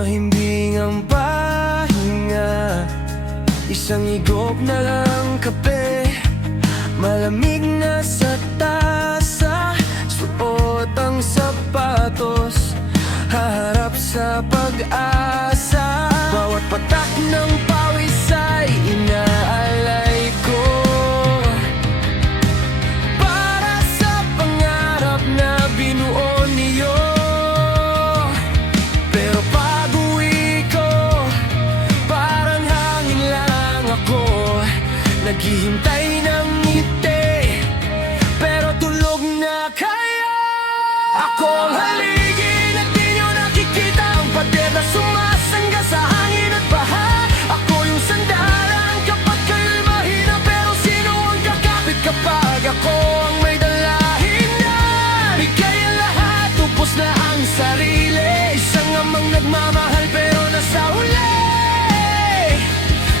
mahimbing ang pahinga. Isang higop na lang kape, malamig na sa tasa. Suot ang sapatos, haharap sa pag-asa. Bawat patak ng pawis ay inaalay ko, para sa pangarap na binuo niyo. Pero pag-uwi ko, parang hangin lang ako, naghihintay ng ngiti, pero tulog na kaya. Ako ang haligi na di nyo nakikita, ang pader na sumasangga sa hangin at baha. Ako yung sandalan kapag kayo'y mahina, pero sino ang kakapit kapag ako ang may dalahin na? Bigay ang lahat, ubos na ang sarili, isang amang nagmamahal pero nasa huli.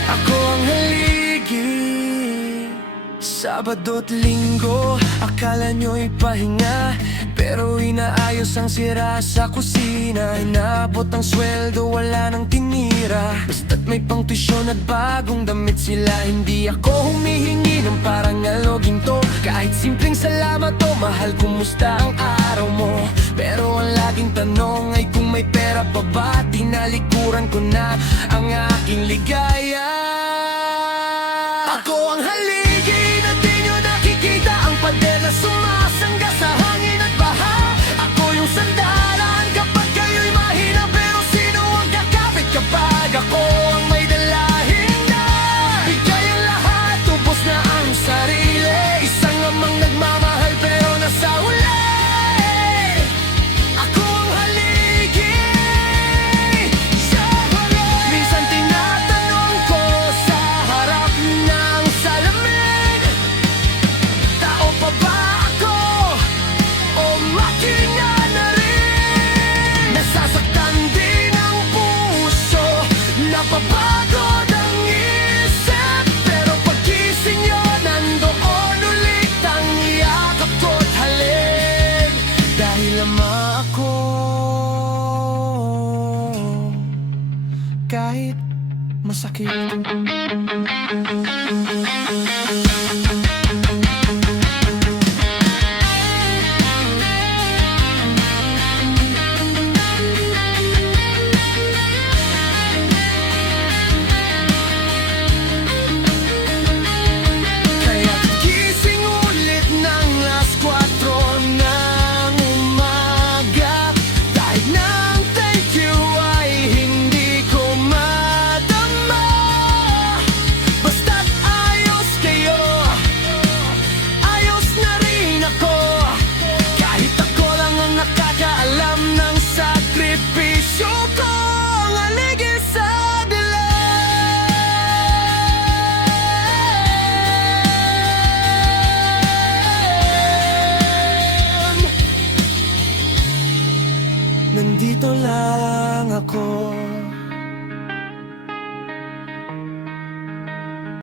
Ako ang haligi. Sabado't Linggo, akala nyo'y pahinga, pero inaayos ang sira sa kusina. Inabot ang sweldo, wala nang tinira. Basta't may pang-tuition at bagong damit sila. Hindi ako humihingi ng parang aloging to, kahit simpleng salamat o mahal, kumusta ang araw mo? Pero ang laging tanong ay kung may pera pa ba? Tinalikuran ko na ang aking ligaya. Ako ang haligi na di nyo nakikita, ang pader na sumasangga sa hangin at baha. Ako yung sandalan kapag kayo'y mahina, pero sino ang kakapit kapag ako ang may dalahin na? Bigay ang lahat, ubos na ang sarili, isang amang nagmamahal pero nasa huli. Ako ang haligi. Minsan tinatanong ko sa harap ng salamin, tao pa ba ako o makina na rin? Nasasaktan din ang puso, napapagod ang isip, pero pagkising nyo, nandoon ulit ang yakap ko't halik. Dahil ama ako, kahit masakit. Kaya gising ulit ng alas 4 ng umaga, kahit ng thank you ay hindi ko madama. Basta't ayos kayo, ayos na rin ako, kahit ako lang ang nakakaalam ng sakripisyo ko. Ang haligi sa dilim, nandito lang ako